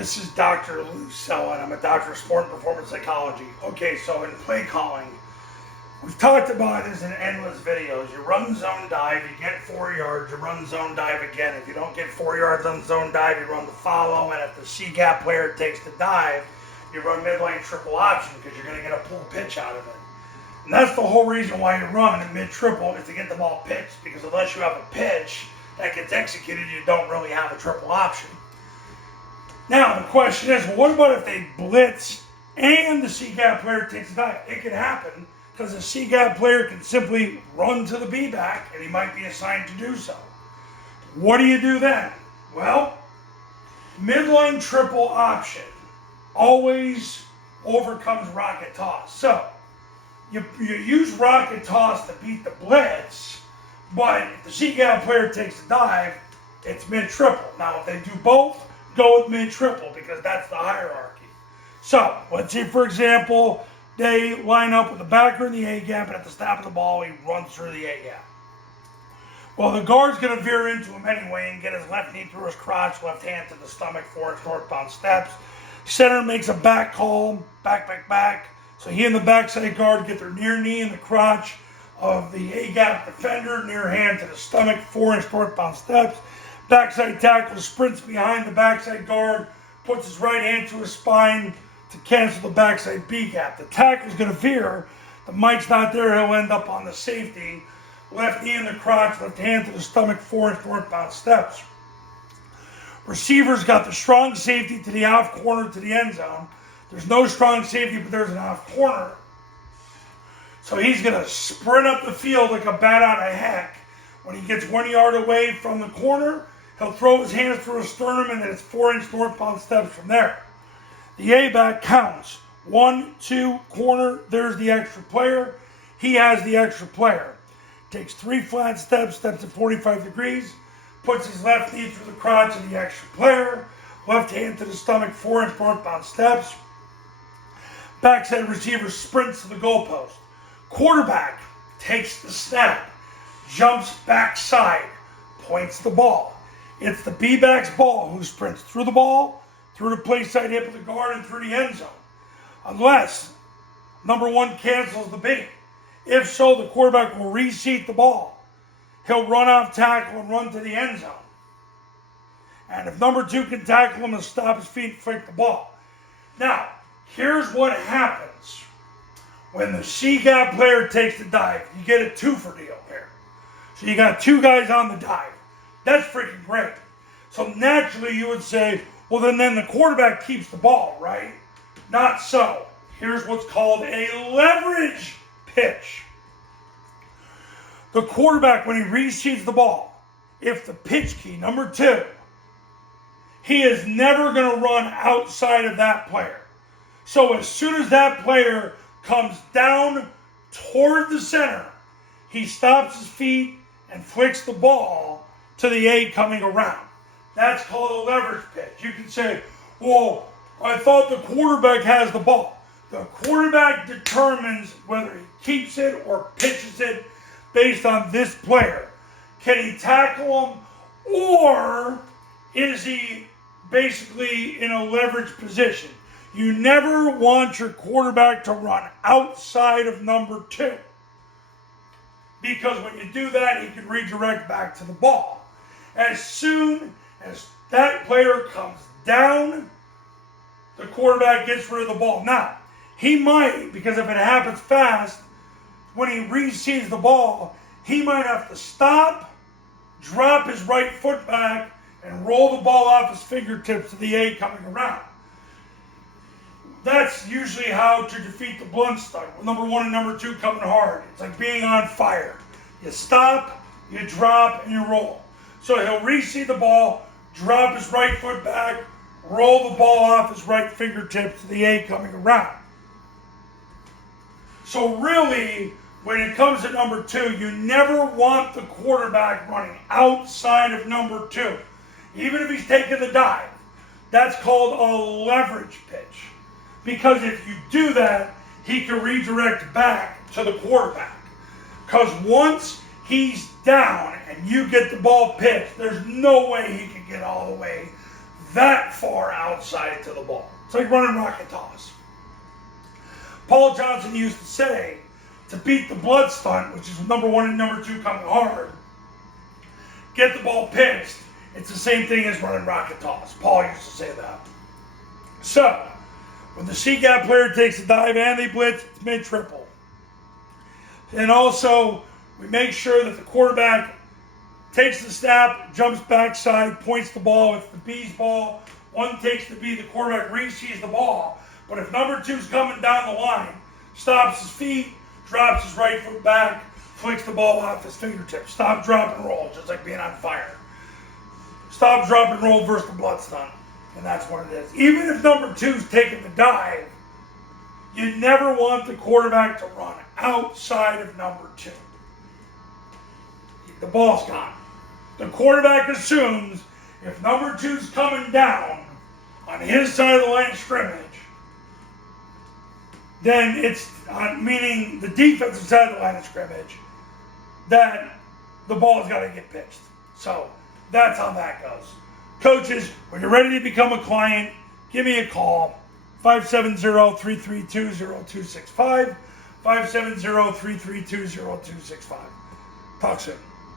This is Dr. Lou Cella, and I'm a doctor of sport and performance psychology. Okay, so in play calling, we've talked about this in endless videos. You run zone dive, you get 4 yards, you run zone dive again. If you don't get 4 yards on zone dive, you run the follow, and if the C-gap player takes the dive, you run midline triple option because you're going to get a pull pitch out of it. And that's the whole reason why you run in mid-triple is to get the ball pitched, because unless you have a pitch that gets executed, you don't really have a triple option. Now, the question is, well, what about if they blitz and the C-gap player takes a dive? It can happen because the C-gap player can simply run to the B-back and he might be assigned to do so. What do you do then? Well, midline triple option always overcomes rocket toss. So, you use rocket toss to beat the blitz, but if the C-gap player takes a dive, it's mid-triple. Now, if they do both, go with mid-triple because that's the hierarchy. So, let's say, for example, they line up with the backer in the A-gap, and at the snap of the ball, he runs through the A-gap. Well, the guard's going to veer into him anyway and get his left knee through his crotch, left hand to the stomach, 4 northbound steps. Center makes a back call, back. So he and the backside guard get their near knee in the crotch of the A-gap defender, near hand to the stomach, 4 northbound steps. Backside tackle sprints behind the backside guard, puts his right hand to his spine to cancel the backside B-gap. The tackle's going to veer. The mic's not there. He'll end up on the safety. Left knee in the crotch, left hand to the stomach, 4 northbound steps. Receiver's got the strong safety to the off corner to the end zone. There's no strong safety, but there's an off corner. So he's going to sprint up the field like a bat out of heck. When he gets 1 yard away from the corner, he'll throw his hands through his sternum, and then it's 4 northbound steps from there. The A-back counts. 1, 2, corner, there's the extra player. He has the extra player. Takes 3 flat steps, steps at 45 degrees, puts his left knee through the crotch of the extra player, left hand to the stomach, 4 northbound steps. Backside receiver sprints to the goalpost. Quarterback takes the snap, jumps backside, points the ball. It's the B-back's ball who sprints through the ball, through the play side hip of the guard, and through the end zone. Unless number 1 cancels the bait. If so, the quarterback will reseat the ball. He'll run off tackle and run to the end zone. And if number 2 can tackle him, he'll stop his feet and flick the ball. Now, here's what happens when the C-gap player takes the dive. You get a twofer deal here. So you got 2 guys on the dive. That's freaking great. So naturally you would say, well then the quarterback keeps the ball, right? Not so. Here's what's called a leverage pitch. The quarterback, when he receives the ball, if the pitch key, number 2, he is never going to run outside of that player. So as soon as that player comes down toward the center, he stops his feet and flicks the ball to the A coming around. That's called a leverage pitch. You can say, well, I thought the quarterback has the ball. The quarterback determines whether he keeps it or pitches it based on this player. Can he tackle him, or is he basically in a leverage position? You never want your quarterback to run outside of number 2. Because when you do that, he can redirect back to the ball. As soon as that player comes down, the quarterback gets rid of the ball. Now, he might, because if it happens fast, when he receives the ball, he might have to stop, drop his right foot back, and roll the ball off his fingertips to the A coming around. That's usually how to defeat the blunt stunt, with number 1 and number 2 coming hard. It's like being on fire. You stop, you drop, and you roll. So he'll receive the ball, drop his right foot back, roll the ball off his right fingertips to the A coming around. So really, when it comes to number 2, you never want the quarterback running outside of number 2. Even if he's taking the dive. That's called a leverage pitch. Because if you do that, he can redirect back to the quarterback. Because once he's down and you get the ball pitched, there's no way he can get all the way that far outside to the ball. It's like running rocket toss. Paul Johnson used to say, to beat the blood stunt, which is number 1 and number 2 coming hard, get the ball pitched. It's the same thing as running rocket toss. Paul used to say that. So, when the C-gap player takes a dive and they blitz, it's mid-triple. And also, we make sure that the quarterback takes the snap, jumps backside, points the ball. It's the B's ball. 1 takes the B, the quarterback re-sees the ball. But if number 2's coming down the line, stops his feet, drops his right foot back, flicks the ball off his fingertips. Stop, drop, and roll, just like being on fire. Stop, drop, and roll versus the blood stunt. And that's what it is. Even if number 2's taking the dive, you never want the quarterback to run outside of number 2. The ball's gone. The quarterback assumes if number 2's coming down on his side of the line of scrimmage, then it's, meaning the defensive side of the line of scrimmage, that the ball's got to get pitched. So that's how that goes. Coaches, when you're ready to become a client, give me a call. 570-332-0265. 570-332-0265. Talk soon.